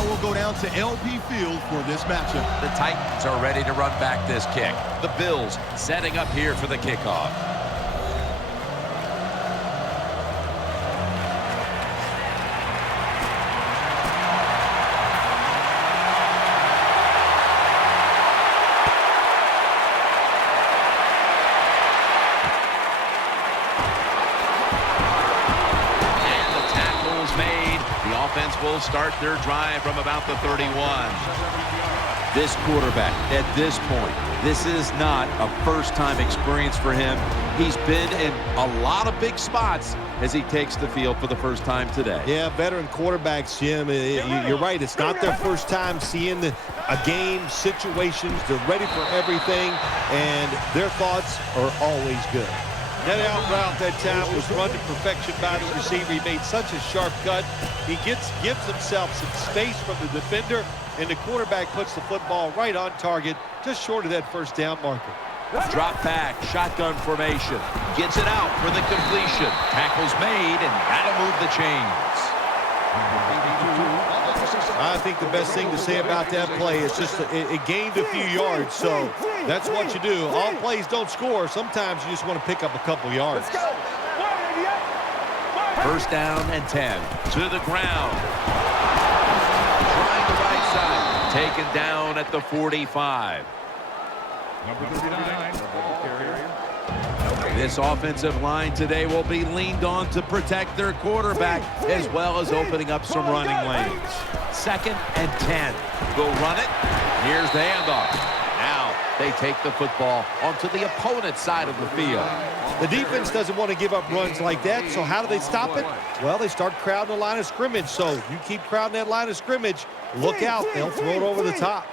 Now we'll go down to LP Field for this matchup. The Titans are ready to run back this kick. The Bills setting up here for the kickoff. Offense will start their drive from about the 31. This quarterback, at this point, this is not a first-time experience for him. He's been in a lot of big spots as he takes the field for the first time today. Yeah, veteran quarterbacks, Jim, you're right. It's not their first time seeing a game, situations. They're ready for everything, and their thoughts are always good. That out route that time was run to perfection by the receiver. He made such a sharp cut. He gives himself some space from the defender, and the quarterback puts the football right on target, just short of that first down marker. Drop back, shotgun formation. Gets it out for the completion. Tackle's made, and that'll move the chains. I think the best thing to say about that play is just it gained a few yards, so that's what you do. All plays don't score. Sometimes you just want to pick up a couple yards. First down and 10. To the ground. Trying the right side. Taken down at the 45. Number 39. This offensive line today will be leaned on to protect their quarterback as well as opening up some running lanes. Second and 10. They'll run it. Here's the handoff. Now they take the football onto the opponent's side of the field. The defense doesn't want to give up runs like that, so how do they stop it? Well, they start crowding the line of scrimmage, so you keep crowding that line of scrimmage, look out, they'll throw it over the top.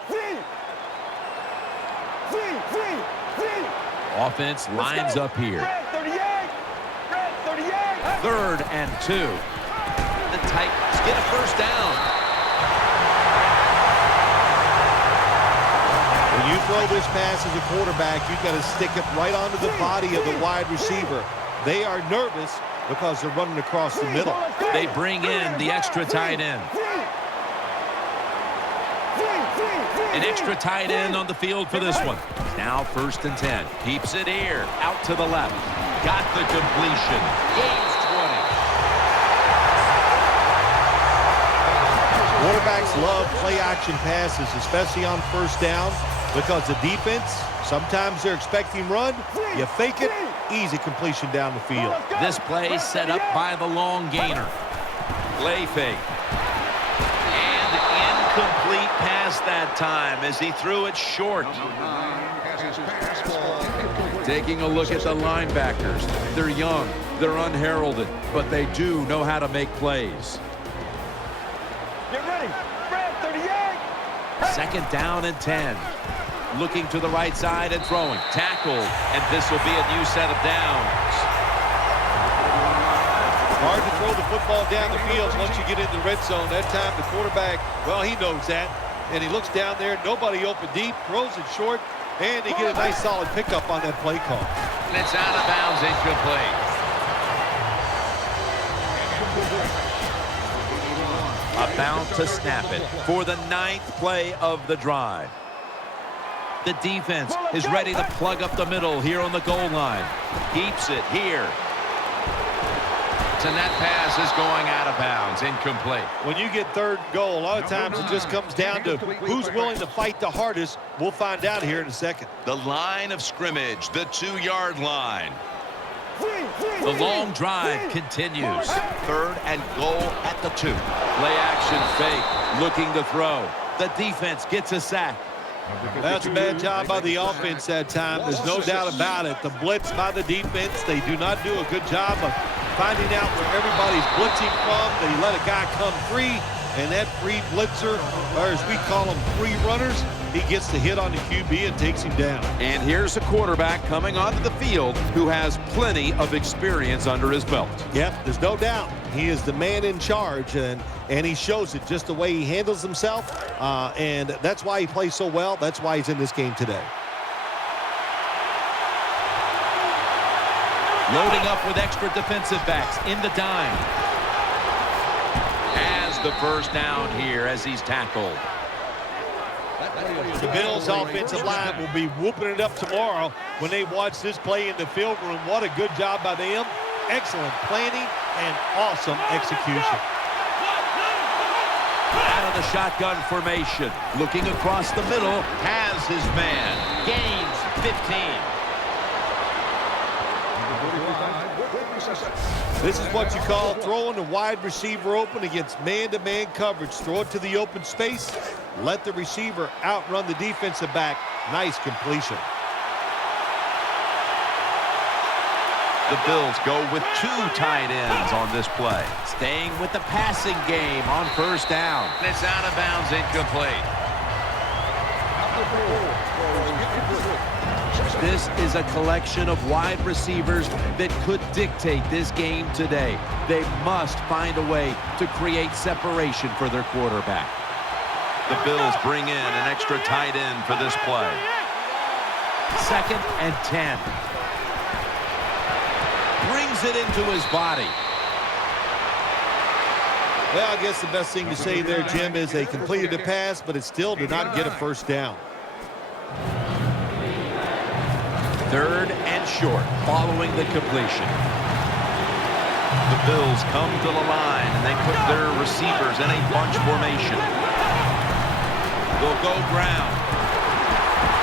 Offense lines up here. Third and 2. The Titans get a first down. When you throw this pass as a quarterback, you've got to stick it right onto the body of the wide receiver. They are nervous because they're running across the middle. They bring in the extra tight end. An extra tight end on the field for this one. Now first and 10. Keeps it here. Out to the left. Got the completion. Gains 20. Quarterbacks love play-action passes, especially on first down, because the defense, sometimes they're expecting run. You fake it, easy completion down the field. This play set up by the long gainer. Play fake. And incomplete pass that time as he threw it short. Taking a look at the linebackers. They're young, they're unheralded, but they do know how to make plays. Get ready. Brad, 38. Second down and 10. Looking to the right side and throwing. Tackled, and this will be a new set of downs. Hard to throw the football down the field once you get into the red zone. That time the quarterback, well, he knows that. And he looks down there, nobody open deep, throws it short, and they get a nice solid pickup on that play call. And it's out of bounds, incomplete. About to snap it for the 9th play of the drive. The defense is ready to plug up the middle here on the goal line. Keeps it here. And that pass is going out of bounds, incomplete. When you get third and goal, a lot of times it just comes down to who's willing to fight the hardest. We'll find out here in a second. The line of scrimmage, the 2-yard line. The long drive continues. Third and goal at the 2. Play action fake, looking to throw. The defense gets a sack. That's a bad job by the offense that time. There's no doubt about it. The blitz by the defense, they do not do a good job of finding out where everybody's blitzing from. They let a guy come free, and that free blitzer, or as we call them, free runners, he gets the hit on the QB and takes him down. And here's a quarterback coming onto the field who has plenty of experience under his belt. Yep, there's no doubt. He is the man in charge, and he shows it just the way he handles himself, and that's why he plays so well. That's why he's in this game today. Loading up with extra defensive backs in the dime. Has the first down here as he's tackled. The Bills' offensive line will be whooping it up tomorrow when they watch this play in the field room. What a good job by them. Excellent planning and awesome execution. Out of the shotgun formation. Looking across the middle. Has his man. Gains 15. This is what you call throwing the wide receiver open against man-to-man coverage. Throw it to the open space. Let the receiver outrun the defensive back. Nice completion. The Bills go with 2 tight ends on this play. Staying with the passing game on first down. It's out of bounds, incomplete. This is a collection of wide receivers that could dictate this game today. They must find a way to create separation for their quarterback. The Bills bring in an extra tight end for this play. 2nd and 10. Brings it into his body. Well, I guess the best thing to say there, Jim, is they completed a pass, but it still did not get a first down. 3rd and short following the completion. The Bills come to the line, and they put their receivers in a bunch formation. They'll go ground.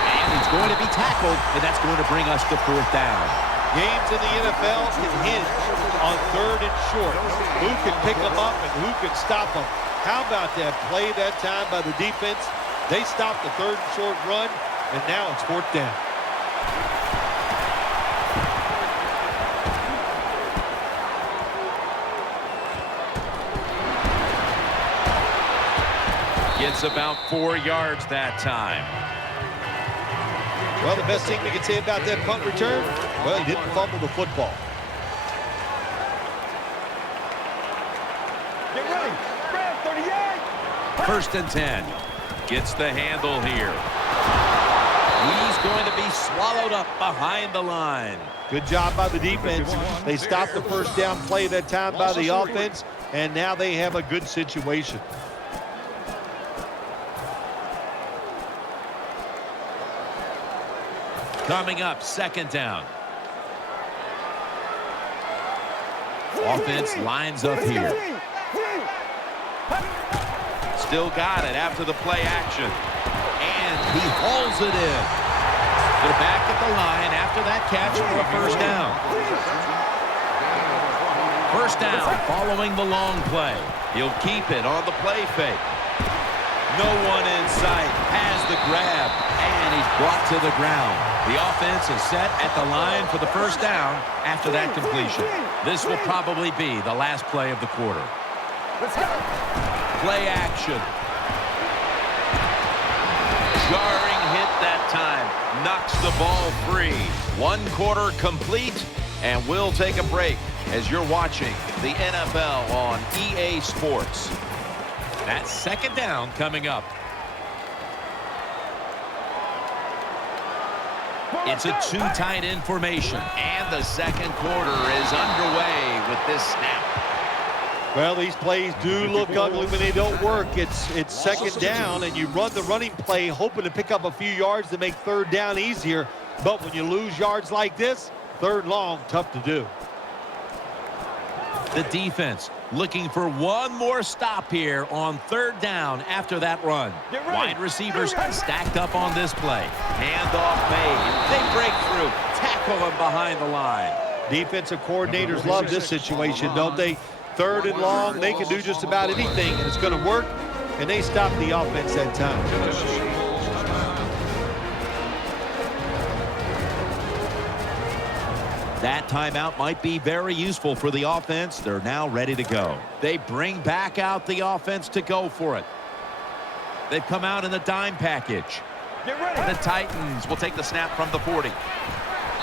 And he's going to be tackled, and that's going to bring us to 4th down. Games in the NFL can hinge on 3rd and short. Who can pick them up and who can stop them? How about that play that time by the defense? They stopped the 3rd and short run, and now it's 4th down. Gets about 4 yards that time. Well, the best thing we can say about that punt return, well, he didn't fumble the football. Get ready. Red 38. 1st and 10. Gets the handle here. He's going to be swallowed up behind the line. Good job by the defense. They stopped the first down play that time by the offense, and now they have a good situation. Coming up, 2nd down. Offense lines up here. Still got it after the play action. And he hauls it in. They're back at the line after that catch for a first down. 1st down following the long play. He'll keep it on the play fake. No one in sight. Has the grab. And he's brought to the ground. The offense is set at the line for the first down after that completion. This will probably be the last play of the quarter. Let's go. Play action. Jarring hit that time. Knocks the ball free. 1 quarter complete, and we'll take a break as you're watching the NFL on EA Sports. That's 2nd down coming up. It's a 2 tight end formation, and the 2nd quarter is underway with this snap. Well, these plays do look ugly when they don't work. It's 2nd down, and you run the running play hoping to pick up a few yards to make 3rd down easier. But when you lose yards like this, 3rd long, tough to do. The defense looking for one more stop here on 3rd down after that run. Wide receivers stacked up on this play. Handoff made. They break through. Tackle him behind the line. Defensive coordinators love this situation, don't they? 3rd and long, they can do just about anything, and it's going to work, and they stop the offense that time. That timeout might be very useful for the offense. They're now ready to go. They bring back out the offense to go for it. They've come out in the dime package. Get ready. The Titans will take the snap from the 40.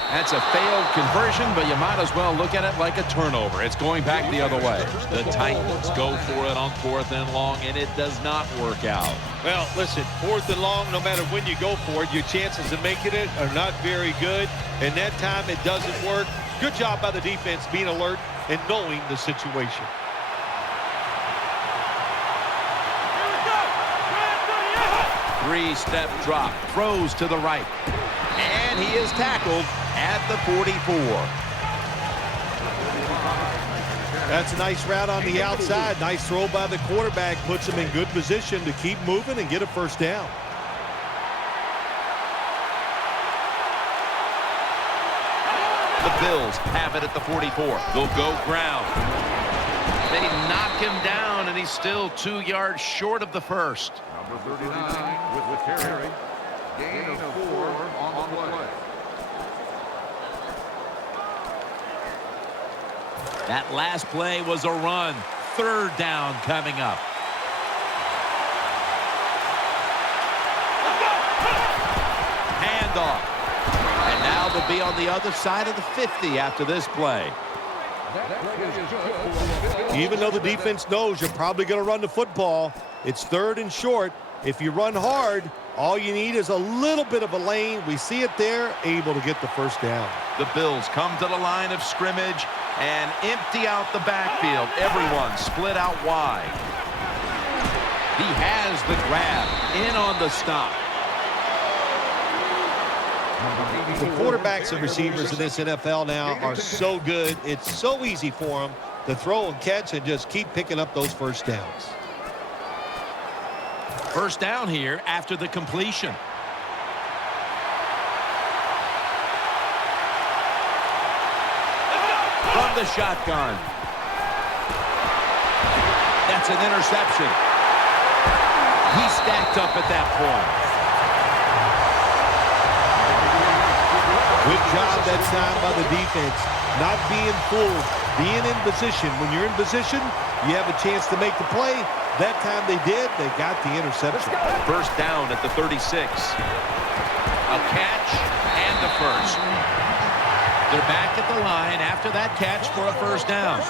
That's a failed conversion, but you might as well look at it like a turnover. It's going back the other way. The Titans go for it on 4th and long, and it does not work out. Well, listen, 4th and long, no matter when you go for it, your chances of making it are not very good. And that time it doesn't work. Good job by the defense being alert and knowing the situation. Three-step drop, throws to the right. And he is tackled at the 44. That's a nice route on the outside. Nice throw by the quarterback. Puts him in good position to keep moving and get a first down. The Bills have it at the 44. They'll go ground. They knock him down, and he's still 2 yards short of the first. Number 39 with the carry. Gain of 4 on the play. That last play was a run. Third down coming up. Handoff. And now they'll be on the other side of the 50 after this play. Even though the defense knows you're probably going to run the football, it's third and short. If you run hard, all you need is a little bit of a lane. We see it there, able to get the first down. The Bills come to the line of scrimmage and empty out the backfield. Everyone split out wide. He has the grab, in on the stop. The quarterbacks and receivers in this NFL now are so good. It's so easy for them to throw and catch and just keep picking up those first downs. First down here after the completion. From the shotgun. That's an interception. He stacked up at that point. Good job that time by the defense. Not being fooled, being in position. When you're in position, you have a chance to make the play. That time they did. They got the interception. First down at the 36. A catch and the first. They're back at the line after that catch for a first down.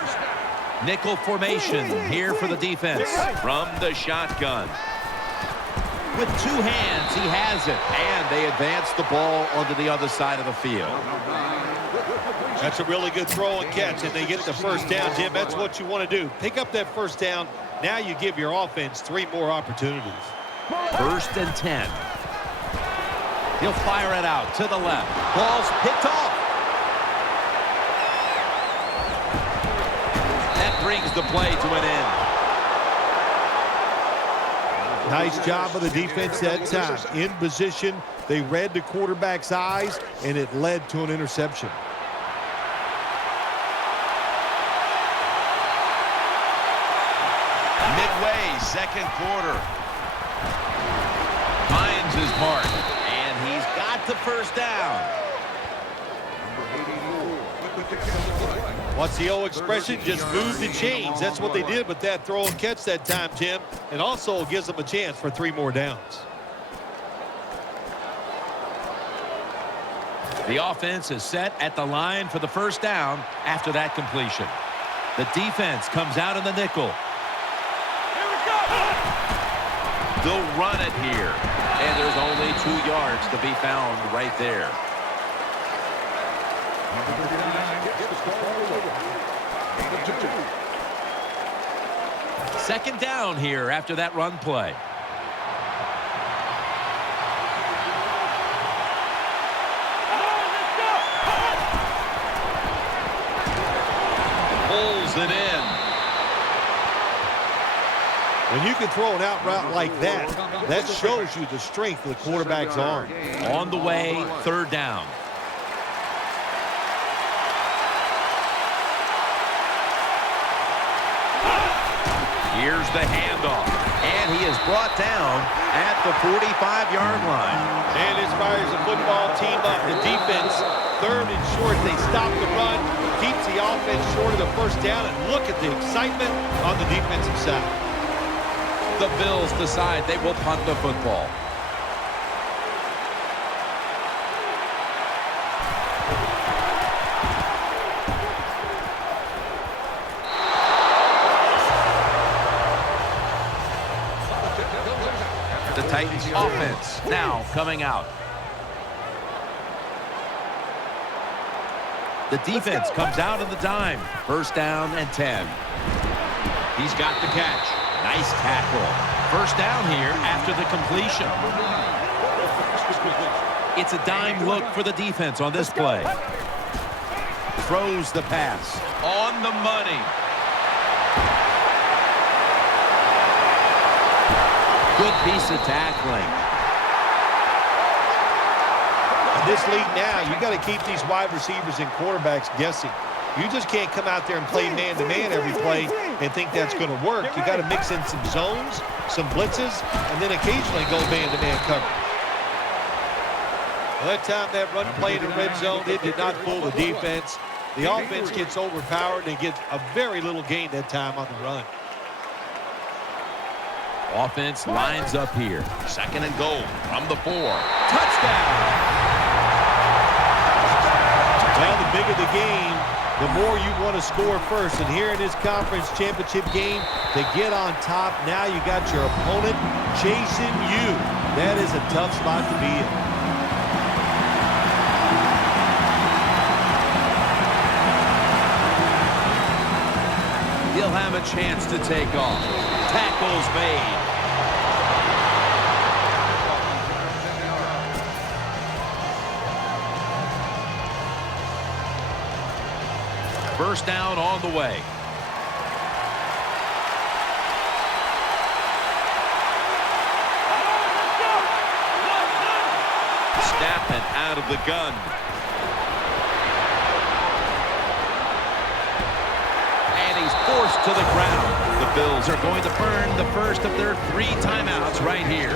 Nickel formation here for the defense from the shotgun. With two hands, he has it, and they advance the ball onto the other side of the field. That's a really good throw and catch, and they get the first down, Jim. That's what you want to do. Pick up that first down. Now you give your offense 3 more opportunities. First and 10. He'll fire it out to the left. Ball's picked off. That brings the play to an end. Nice job of the defense that time. In position, they read the quarterback's eyes, and it led to an interception. Midway, second quarter. Finds his mark, and he's got the first down. What's the old expression? Just move the chains. That's what they did with that throw and catch that time, Tim. And also gives them a chance for 3 more downs. The offense is set at the line for the first down after that completion. The defense comes out in the nickel. They'll run it here. And there's only 2 yards to be found right there. Second down here after that run play. Pulls it in. When you can throw an out route like that, that shows you the strength of the quarterback's arm. On the way, third down. Here's the handoff, and he is brought down at the 45-yard line. And as far as the football team up, the defense, third and short, they stop the run, keeps the offense short of the first down, and look at the excitement on the defensive side. The Bills decide they will punt the football. The Titans offense now coming out. The defense comes out in the dime. First down and 10. He's got the catch. Nice tackle. First down here after the completion. It's a dime look for the defense on this play. Throws the pass. On the money. Good piece of tackling. In this league now, you got to keep these wide receivers and quarterbacks guessing. You just can't come out there and play man-to-man every play and think that's going to work. You got to mix in some zones, some blitzes, and then occasionally go man-to-man coverage. Well, that time that run play in the red zone, it did not fool the defense. The offense gets overpowered and gets a very little gain that time on the run. Offense lines up here. Second and goal from the 4. Touchdown! Well, the bigger the game, the more you want to score first. And here in this conference championship game, to get on top, now you got your opponent chasing you. That is a tough spot to be in. He'll have a chance to take off. Tackles made. First down on the way. Snapping out of the gun. And he's forced to the ground. The Bills are going to burn the first of their 3 timeouts right here.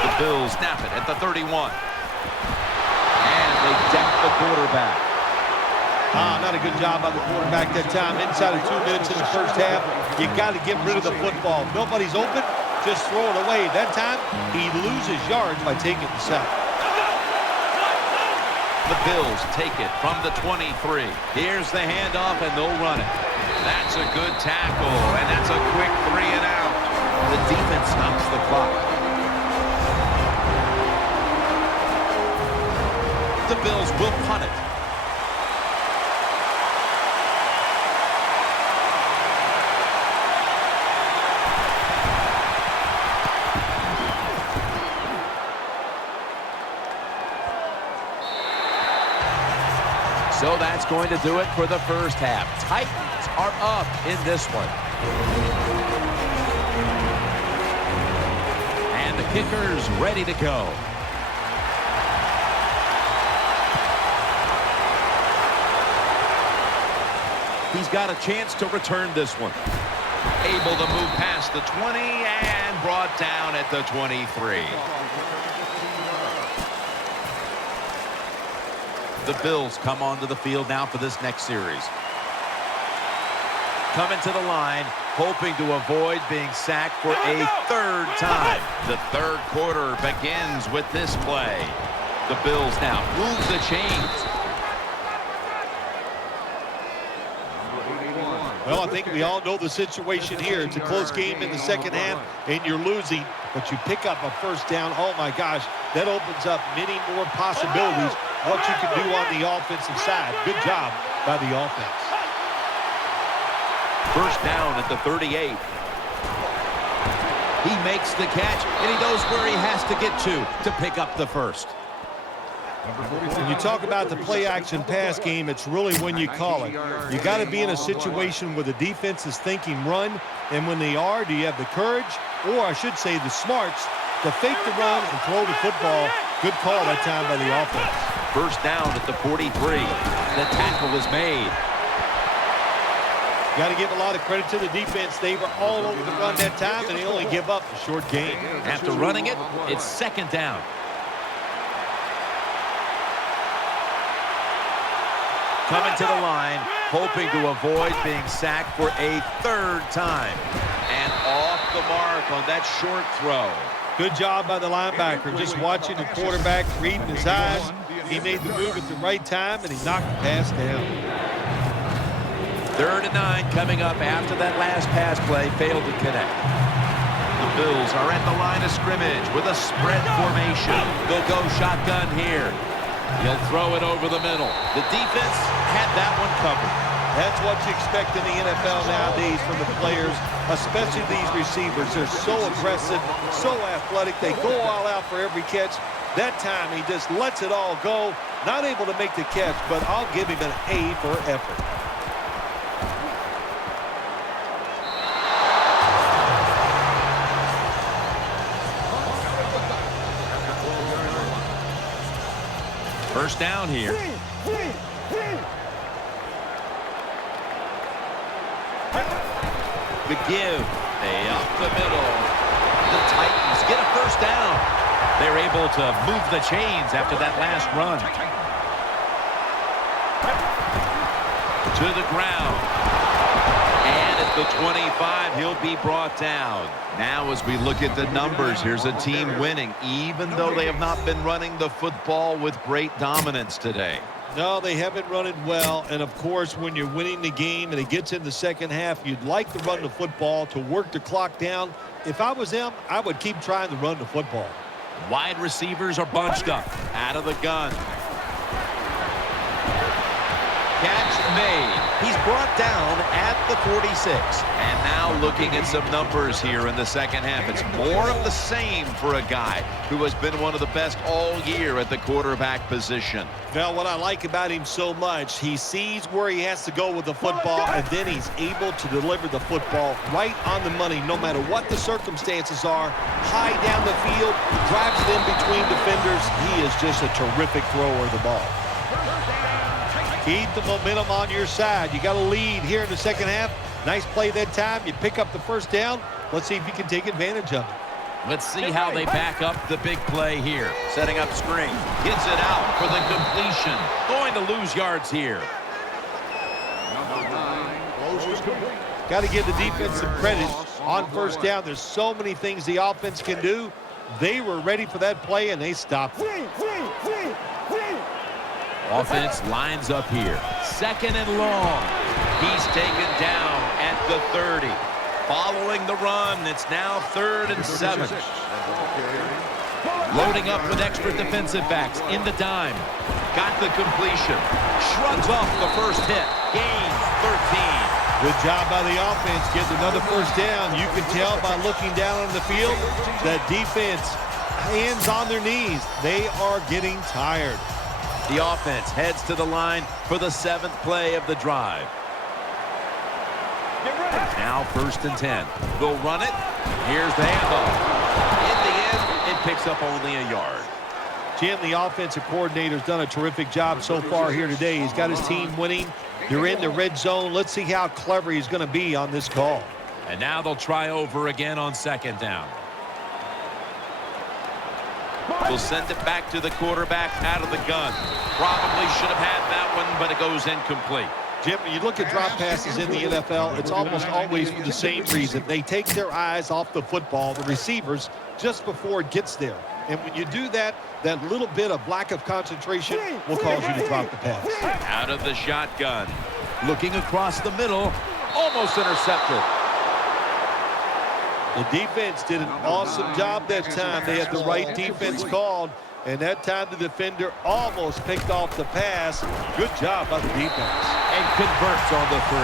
The Bills snap it at the 31. And they deck the quarterback. Not a good job by the quarterback that time. Inside of 2 minutes in the first half, you got to get rid of the football. Nobody's open, just throw it away. That time, he loses yards by taking the sack. The Bills take it from the 23. Here's the handoff, and they'll run it. That's a good tackle, and that's a quick 3 and out. The defense stops the clock. The Bills will punt it. So that's going to do it for the first half. Titans are up in this one. And the kicker's ready to go. He's got a chance to return this one. Able to move past the 20 and brought down at the 23. The Bills come onto the field now for this next series. Coming to the line, hoping to avoid being sacked for a 3rd time. The 3rd quarter begins with this play. The Bills now move the chains. Well, I think we all know the situation here. It's a close game in the second half, and you're losing, but you pick up a first down. Oh, my gosh, that opens up many more possibilities what you can do on the offensive side. Good job by the offense. First down at the 38. He makes the catch, and he knows where he has to get to pick up the first. When you talk about the play-action pass game, it's really when you call it. You got to be in a situation where the defense is thinking run, and when they are, do you have the courage, or I should say the smarts, to fake the run and throw the football? Good call that time by the offense. First down at the 43. The tackle is made. Got to give a lot of credit to the defense. They were all over the run that time, and they only give up a short gain. After running it, it's second down. Coming to the line, hoping to avoid being sacked for a 3rd time. And off the mark on that short throw. Good job by the linebacker, just watching the quarterback, reading his eyes. He made the move at the right time, and he knocked the pass down. 3rd and 9 coming up after that last pass play failed to connect. The Bills are at the line of scrimmage with a spread formation. They'll go shotgun here. He'll throw it over the middle. The defense had that one covered. That's what you expect in the NFL nowadays from the players, especially these receivers. They're so aggressive, so athletic. They go all out for every catch. That time, he just lets it all go. Not able to make the catch, but I'll give him an A for effort. First down here. The give. Up the middle. The Titans get a first down. They're able to move the chains after that last run. To the ground. And at the 25, he'll be brought down. Now as we look at the numbers, here's a team winning, even though they have not been running the football with great dominance today. No, they haven't run it well, and of course, when you're winning the game and it gets in the second half, you'd like to run the football to work the clock down. If I was them, I would keep trying to run the football. Wide receivers are bunched up. Out of the gun. Catch made. He's brought down at the 46. And now looking at some numbers here in the second half. It's more of the same for a guy who has been one of the best all year at the quarterback position. Now, what I like about him so much, he sees where he has to go with the football, and then he's able to deliver the football right on the money, no matter what the circumstances are. High down the field, drives it in between defenders. He is just a terrific thrower of the ball. Keep the momentum on your side. You got a lead here in the second half. Nice play that time. You pick up the first down. Let's see if you can take advantage of it. Let's see how they back up the big play here. Setting up screen. Gets it out for the completion. Going to lose yards here. Got to give the defense some credit on first down. There's so many things the offense can do. They were ready for that play, and they stopped it. Offense lines up here. Second and long. He's taken down at the 30. Following the run, it's now 3rd and 7. Loading up with extra defensive backs in the dime. Got the completion. Shrugs off the first hit. Gains 13. Good job by the offense getting another first down. You can tell by looking down on the field that defense, hands on their knees. They are getting tired. The offense heads to the line for the 7th play of the drive. Now 1st and 10. They'll run it. Here's the handoff. In the end, it picks up only a yard. Jim, the offensive coordinator's done a terrific job so far here today. He's got his team winning. They're in the red zone. Let's see how clever he's going to be on this call. And now they'll try over again on 2nd down. We'll send it back to the quarterback out of the gun. Probably should have had that one, but it goes incomplete. Jim, when you look at drop passes in the NFL, it's almost always for the same reason. They take their eyes off the football, the receivers, just before it gets there. And when you do that, that little bit of lack of concentration will cause you to drop the pass. Out of the shotgun. Looking across the middle. Almost intercepted. The defense did an awesome job that time. They had the right defense called. And that time the defender almost picked off the pass. Good job by the defense. And converts on the 3.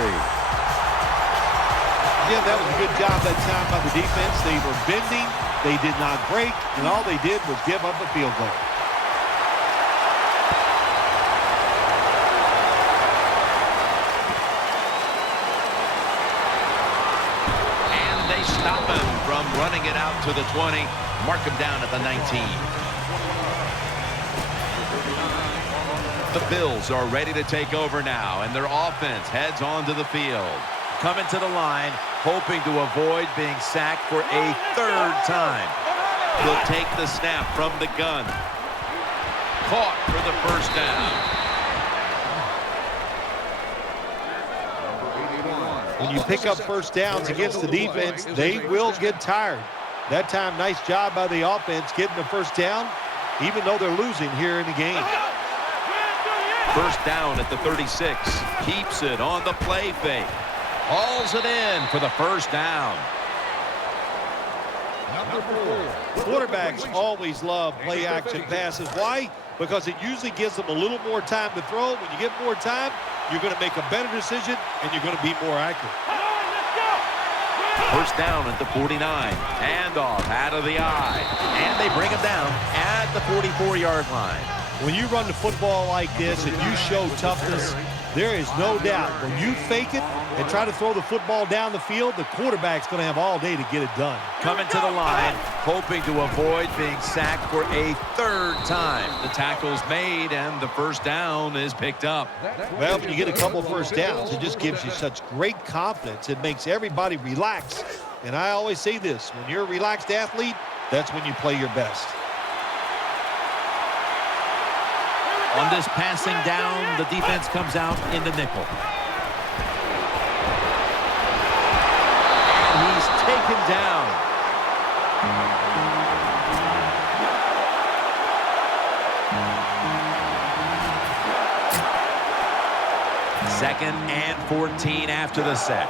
Yeah, that was a good job that time by the defense. They were bending. They did not break. And all they did was give up a field goal. And they stop him from running it out to the 20. Mark him down at the 19. The Bills are ready to take over now, and their offense heads onto the field. Coming to the line, hoping to avoid being sacked for a 3rd time. He'll take the snap from the gun. Caught for the first down. When you pick up first downs against the defense, they will get tired. That time, nice job by the offense getting the first down, even though they're losing here in the game. First down at the 36. Keeps it on the play fake. Hauls it in for the first down. Quarterbacks always love play-action passes. Why? Because it usually gives them a little more time to throw. When you get more time, you're going to make a better decision, and you're going to be more accurate. First down at the 49. Handoff out of the eye. And they bring him down at the 44-yard line. When you run the football like this and you show toughness, there is no doubt when you fake it and try to throw the football down the field, the quarterback's going to have all day to get it done. Coming to the line, hoping to avoid being sacked for a third time. The tackle's made, and the first down is picked up. Well, when you get a couple first downs, it just gives you such great confidence. It makes everybody relax. And I always say this, when you're a relaxed athlete, that's when you play your best. On this passing down, the defense comes out in the nickel. And he's taken down. Second and 14 after the set.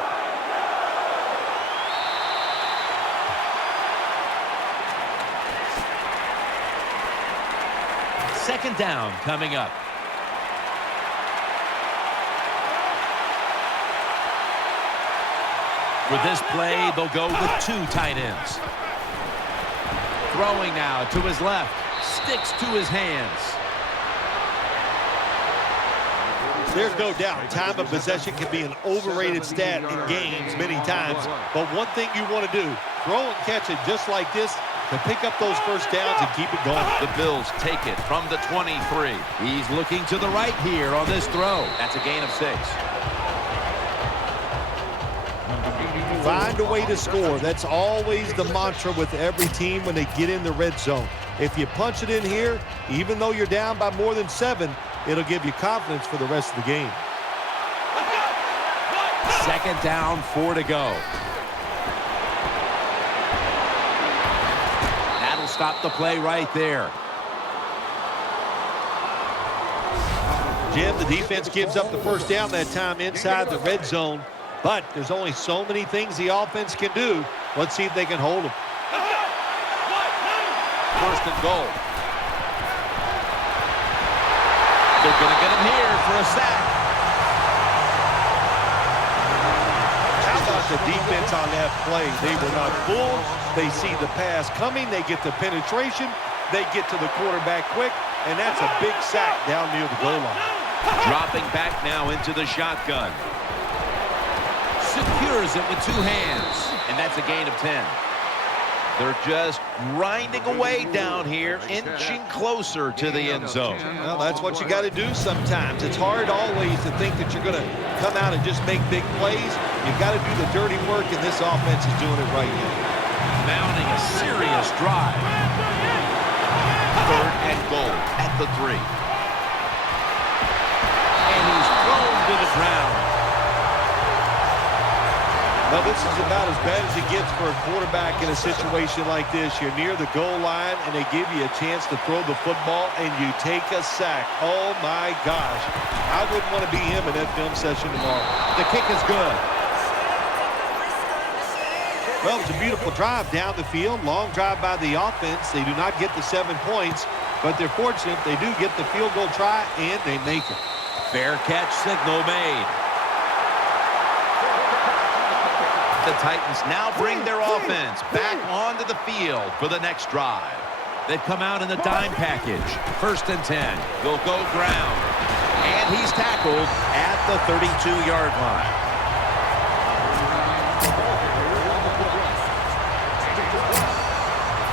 Second down coming up. With this play, they'll go with two tight ends. Throwing now to his left. Sticks to his hands. There's no doubt time of possession can be an overrated stat in games many times. But one thing you want to do, throw and catch it just like this to pick up those first downs and keep it going. The Bills take it from the 23. He's looking to the right here on this throw. That's a gain of 6. Find a way to score. That's always the mantra with every team when they get in the red zone. If you punch it in here, even though you're down by more than 7, it'll give you confidence for the rest of the game. Second down, 4 to go. That'll stop the play right there. Jim, the defense gives up the first down that time inside the red zone. But there's only so many things the offense can do. Let's see if they can hold them. First and goal. They're going to get him here for a sack. How about the defense on that play? They were not fooled. They see the pass coming. They get the penetration. They get to the quarterback quick. And that's a big sack down near the goal line. Dropping back now into the shotgun. Secures it with 2 hands. And that's a gain of 10. They're just grinding away down here, inching closer to the end zone. Well, that's what you got to do sometimes. It's hard always to think that you're going to come out and just make big plays. You've got to do the dirty work, and this offense is doing it right now. Mounting a serious drive. Third and goal at the 3. And he's thrown to the ground. Now, this is about as bad as it gets for a quarterback in a situation like this. You're near the goal line, and they give you a chance to throw the football, and you take a sack. Oh, my gosh. I wouldn't want to be him in that film session tomorrow. The kick is good. Well, it was a beautiful drive down the field. Long drive by the offense. They do not get the 7 points, but they're fortunate. They do get the field goal try, and they make it. Fair catch signal made. The Titans now bring their offense back onto the field for the next drive. They've come out in the dime package. First and 10. They'll go ground. And he's tackled at the 32-yard line.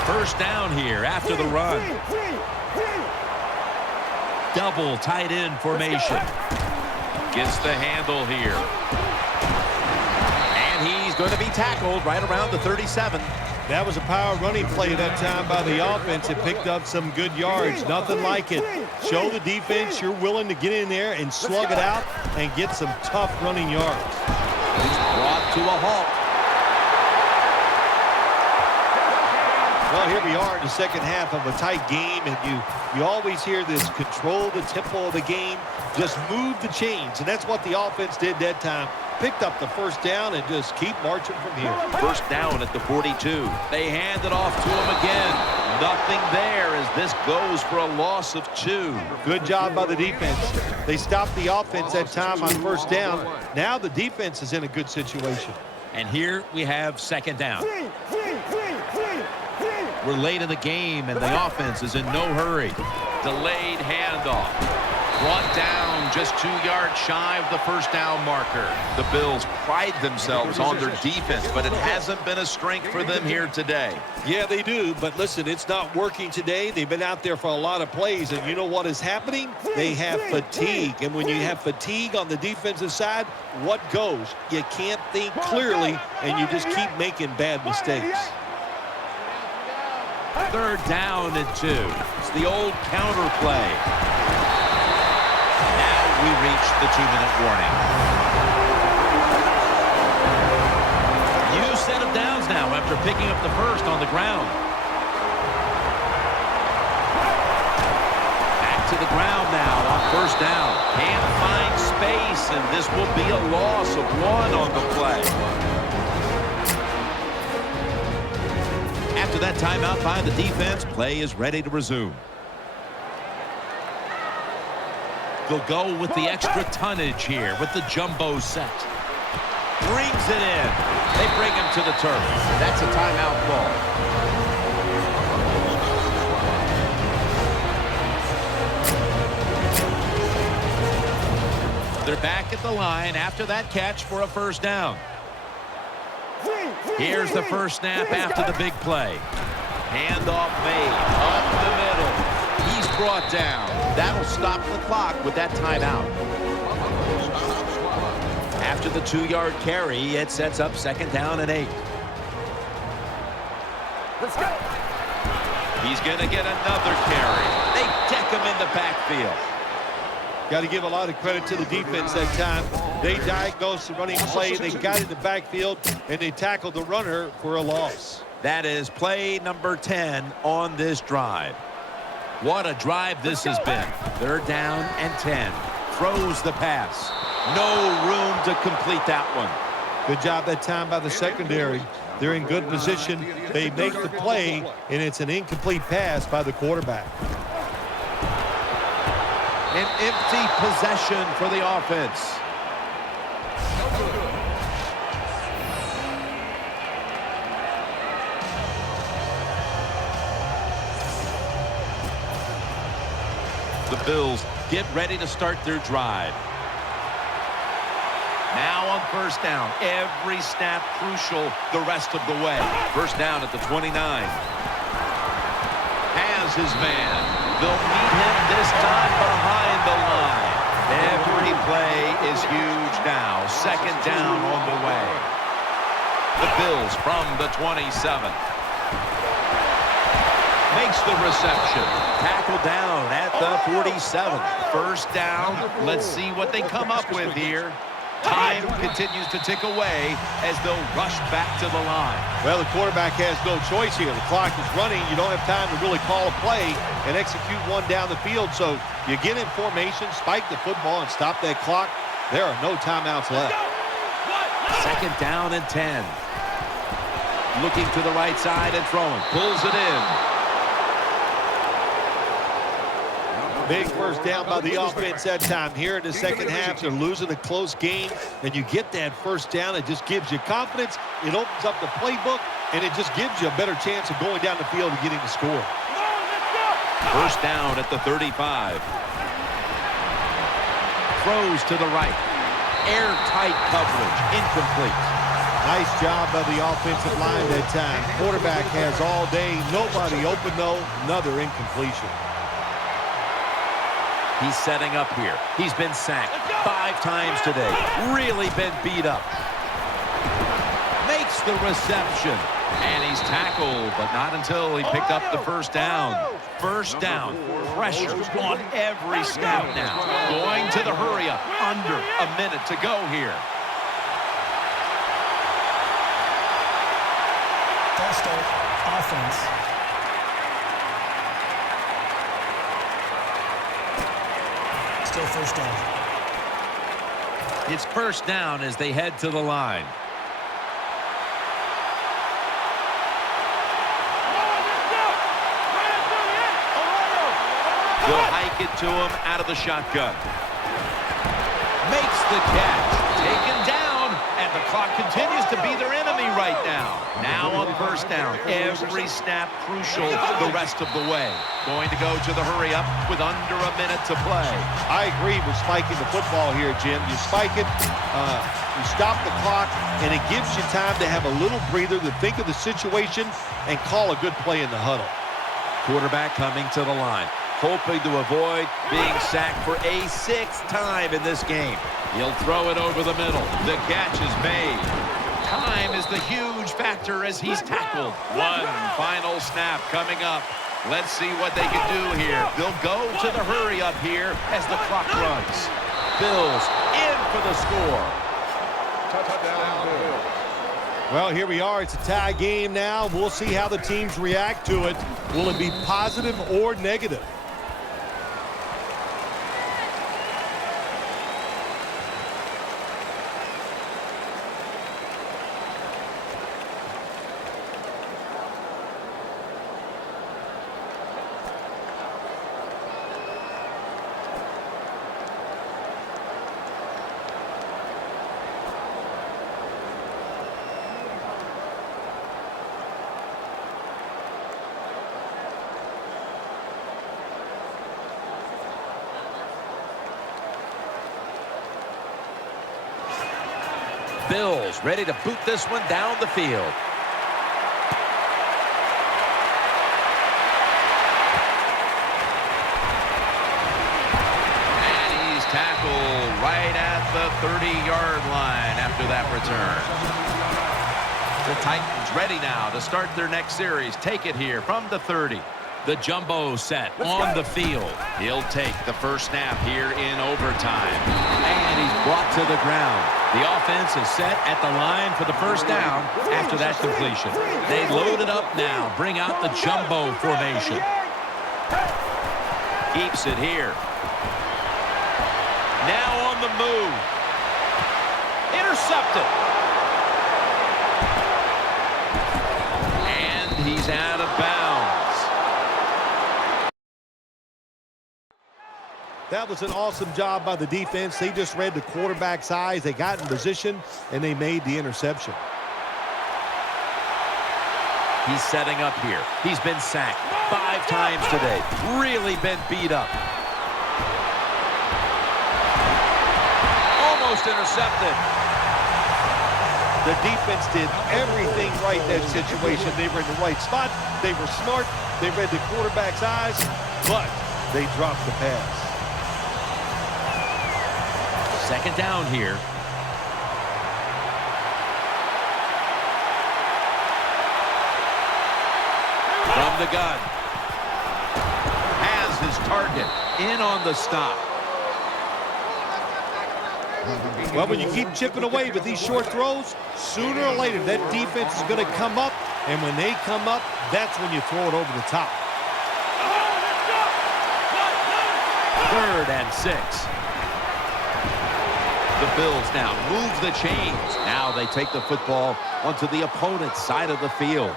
First down here after the run. Double tight end formation. Gets the handle here. He's going to be tackled right around the 37. That was a power running play that time by the offense. It picked up some good yards. Nothing like it. Show the defense you're willing to get in there and slug it out and get some tough running yards. He's brought to a halt. Well, here we are in the second half of a tight game, and you always hear this: control the tempo of the game, just move the chains, and that's what the offense did that time. picked up the first down and just keep marching from here. First down at the 42. They hand it off to him again. Nothing there as this goes for a loss of 2. Good job by the defense. They stopped the offense that time on first down. Now the defense is in a good situation. And here we have second down. We're late in the game, and the offense is in no hurry. Delayed handoff. Brought down just 2 yards shy of the first down marker. The Bills pride themselves on their defense, but it hasn't been a strength for them here today. Yeah, they do, but listen, it's not working today. They've been out there for a lot of plays, and you know what is happening? They have fatigue, and when you have fatigue on the defensive side, what goes? You can't think clearly, and you just keep making bad mistakes. Third down and 2. It's the old counter play. We reach the 2-minute warning. New set of downs now after picking up the first on the ground. Back to the ground now on first down. Can't find space, and this will be a loss of 1 on the play. After that timeout by the defense, play is ready to resume. They'll go with the extra tonnage here with the jumbo set. Brings it in. They bring him to the turf. That's a timeout ball. They're back at the line after that catch for a first down. Here's the first snap after the big play. Handoff made up the middle. He's brought down. That'll stop the clock with that timeout. After the 2-yard carry, it sets up second down and 8. Let's go. He's going to get another carry. They deck him in the backfield. Got to give a lot of credit to the defense that time. They diagnosed the running play, they got in the backfield, and they tackled the runner for a loss. That is play number 10 on this drive. What a drive this has been. Third down and 10. Throws the pass. No room to complete that one. Good job that time by the secondary. They're in good position. They make the play, and it's an incomplete pass by the quarterback. An empty possession for the offense. The Bills get ready to start their drive. Now on first down, every snap crucial the rest of the way. First down at the 29. Has his man. They'll meet him this time behind the line. Every play is huge now. Second down on the way. The Bills from the 27. Makes the reception. Tackle down at the 47. First down. Let's see what they come up with here. Time continues to tick away as they'll rush back to the line. Well, the quarterback has no choice here. The clock is running. You don't have time to really call a play and execute one down the field. So you get in formation, spike the football, and stop that clock. There are no timeouts left. Second down and 10. Looking to the right side and throwing. Pulls it in. Big first down by the offense that time. Here in the second half, they're losing a close game, and you get that first down. It just gives you confidence. It opens up the playbook, and it just gives you a better chance of going down the field and getting the score. First down at the 35. Throws to the right. Airtight coverage. Incomplete. Nice job by the offensive line that time. Quarterback has all day. Nobody open, though. Another incompletion. He's setting up here. He's been sacked 5 times today. Really been beat up. Makes the reception. And he's tackled, but not until he picked up the first down. First down. Pressure on every snap now. Going to the hurry-up. Under a minute to go here. False start. Offense. Still first down. It's first down as they head to the line. They'll hike it to him out of the shotgun. Makes the catch. Taken down. And the clock continues to be their enemy right now. Now on first down. Every snap crucial the rest of the way. Going to go to the hurry up with under a minute to play. I agree with spiking the football here, Jim. You spike it, you stop the clock, and it gives you time to have a little breather to think of the situation and call a good play in the huddle. Quarterback coming to the line, hoping to avoid being sacked for a 6th time in this game. He'll throw it over the middle. The catch is made. Time is the huge factor as he's tackled. One final snap coming up. Let's see what they can do here. They'll go to the hurry up here as the clock runs. Bills in for the score. Touchdown, Bills. Well, here we are. It's a tie game now. We'll see how the teams react to it. Will it be positive or negative? Bills ready to boot this one down the field. And he's tackled right at the 30-yard line after that return. The Titans ready now to start their next series. Take it here from the 30. The jumbo set on the field. He'll take the first snap here in overtime. And he's brought to the ground. The offense is set at the line for the first down after that completion. They load it up now. Bring out the jumbo formation. Keeps it here. Now on the move. Intercepted. And he's out of bounds. That was an awesome job by the defense. They just read the quarterback's eyes. They got in position, and they made the interception. He's setting up here. He's been sacked 5 times today. Really been beat up. Almost intercepted. The defense did everything right in that situation. They were in the right spot. They were smart. They read the quarterback's eyes, but they dropped the pass. Second down here. From the gun. Has his target in on the stop. Well, when you keep chipping away with these short throws, sooner or later that defense is going to come up, and when they come up, that's when you throw it over the top. 3rd and 6. The Bills now move the chains. Now they take the football onto the opponent's side of the field.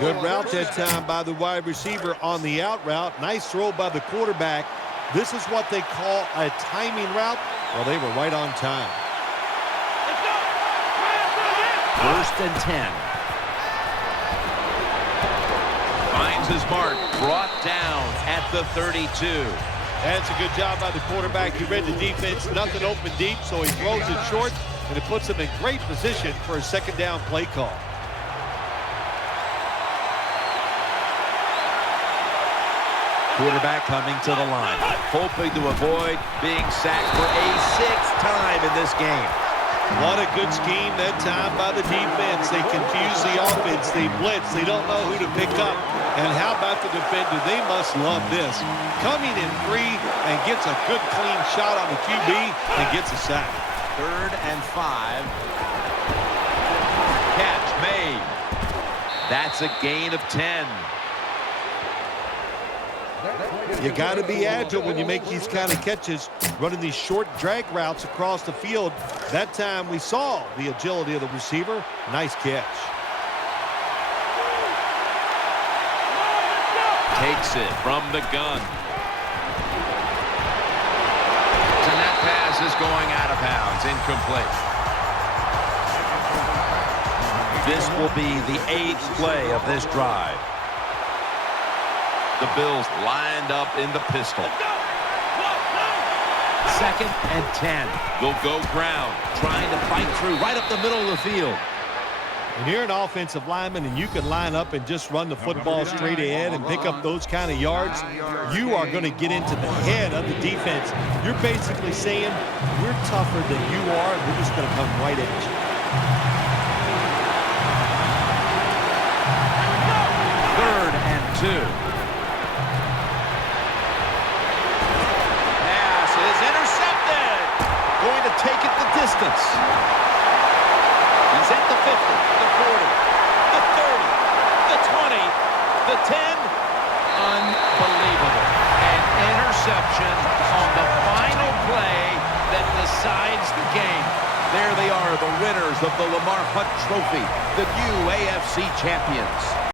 Good route that time by the wide receiver on the out route. Nice throw by the quarterback. This is what they call a timing route. Well, they were right on time. 1st and 10. Finds his mark. Brought down at the 32. That's a good job by the quarterback. He read the defense. Nothing open deep, so he throws it short, and it puts him in great position for a second down play call. Quarterback coming to the line, hoping to avoid being sacked for a 6th time in this game. What a good scheme that time by the defense. They confuse the offense. They blitz. They don't know who to pick up. And how about the defender? They must love this. Coming in free and gets a good clean shot on the QB and gets a sack. 3rd and 5. Catch made. That's a gain of 10. You got to be agile when you make these kind of catches. running these short drag routes across the field. That time we saw the agility of the receiver. Nice catch. Takes it from the gun. And that pass is going out of bounds. Incomplete. This will be the 8th play of this drive. The Bills lined up in the pistol. 2nd and 10. They'll go ground, trying to fight through right up the middle of the field. And you're an offensive lineman and you can line up and just run the football straight ahead and pick up those kind of yards, you are going to get into the head of the defense. You're basically saying, we're tougher than you are, and we're just going to come right at you. 3rd and 2. Pass is intercepted. Going to take it the distance. He's at the 50, the 40, the 30, the 20, the 10. Unbelievable. An interception on the final play that decides the game. There they are, the winners of the Lamar Hunt Trophy, the new AFC champions.